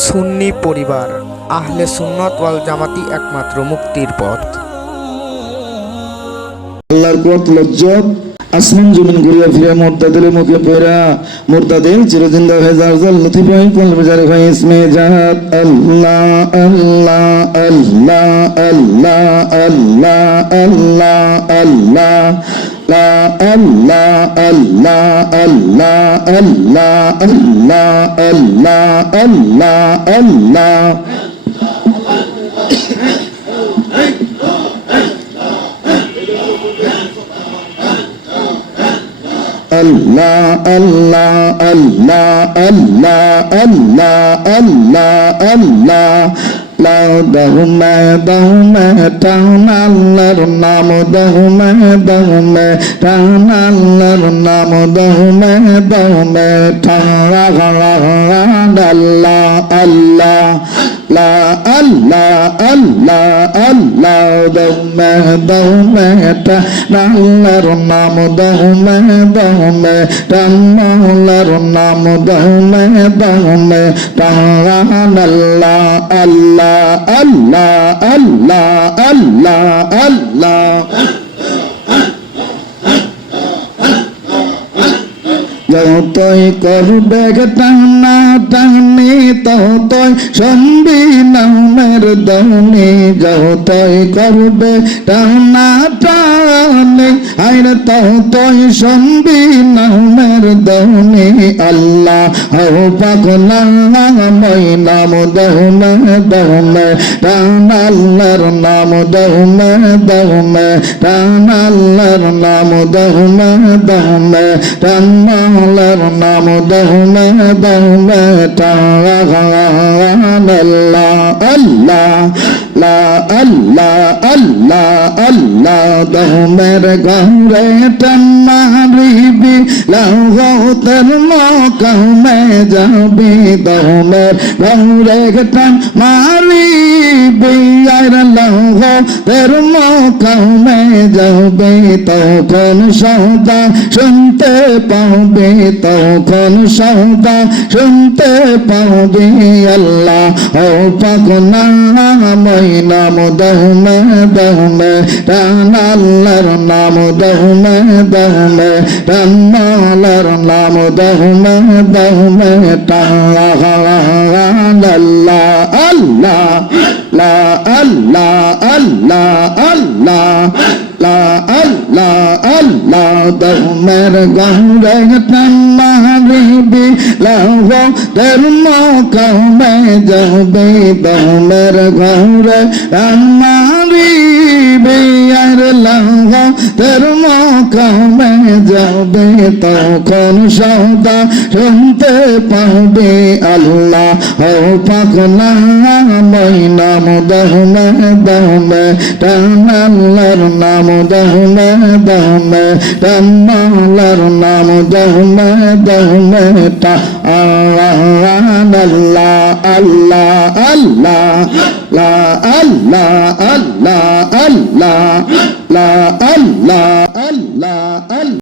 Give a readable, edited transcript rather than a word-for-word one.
সুন্নি পরিবার আহলে সুন্নাত ওয়াল জামাতি একমাত্র মুক্তির পথ। আল্লাহর পথ লজ্জত আসমান জমিন ঘুরিয়া ফিরে মুরতাদের মুখে পয়রা মুরতাদের চিরজিন্দা হয়ে যার জান্নাতি পাই কলবে জারি হয় ইসমে জাত আল্লাহ আল্লাহ আল্লাহ আল্লাহ আল্লাহ আল্লাহ আল্লাহ লা আল্লাহ আল্লাহ আল্লাহ আল্লাহ আল্লাহ আল্লাহ আল্লাহ আল্লাহ Allah Allah Allah Allah Allah Allah Allah দাহুমে দাহুমে টান আল্লাহর নাম দাহুমে দাহুমে টান আল্লাহর নাম দাহুমে দাহুমে টান আল্লাহ আল্লাহ লা আল্লাহ আল্লাহ আল্লাহ দাহুমে দাহুমে টান আল্লাহর নাম দাহুমে দাহুমে টান আল্লাহর নাম দাহুমে দাহুমে টান আল্লাহ আল্লাহ Allah Allah Allah Allah যতই করবে টানা টানি ততই সন্ধি নামের দৌনি যতই করবে টানা টানি আইরে ততই সন্ধি নামের দৌনি আল্লাহ হো পাগলা মই নাম দৌমে দৌমে টান আল্লাহর নাম দৌমে দৌমে টান আল্লাহর নাম দৌমে দৌমে টান আল্লাহর নাম দৌমে দৌমে টান আল্লাহ আল্লাহ লা আল্লাহ আল্লাহ আল্লাহ দৌমের গৌরে টান মারিবি লাহতের মকামে যাবি দৌমের গৌরে টান মারিবি আর লাহতের মকামে যাবি তখন সদা শুনতে পাবি তখন সদা শুনতে পাবি আল্লাহ ও পাগলা মই নাম দৌমে দৌমে টান আল্লাহর নাম দৌমে দৌমে টান আল্লাহর নাম দৌমে দৌমে টান আল্লাহ আল্লাহ লা আল্লাহ আল্লাহ আল্লাহ লা আল্লাহ আল্লাহ দৌমের গৌরে টান মারিবি লাহ ধর্ম কমে যাবে দৌমের গৌরে টান মারিবি আর লাহ ধর্ম কমে যাবে তখন সদা শুনতে পাবে আল্লাহ ও পাগলা মই নাম দৌমে দৌমে টান আল্লাহর নাম দৌমে দৌমে টান আল্লাহর নাম দৌমে দৌমে টান আল্লাহ আল্লাহ আল্লাহ লা আল্লাহ আল্লাহ আল্লাহ লা আল্লাহ আল্লাহ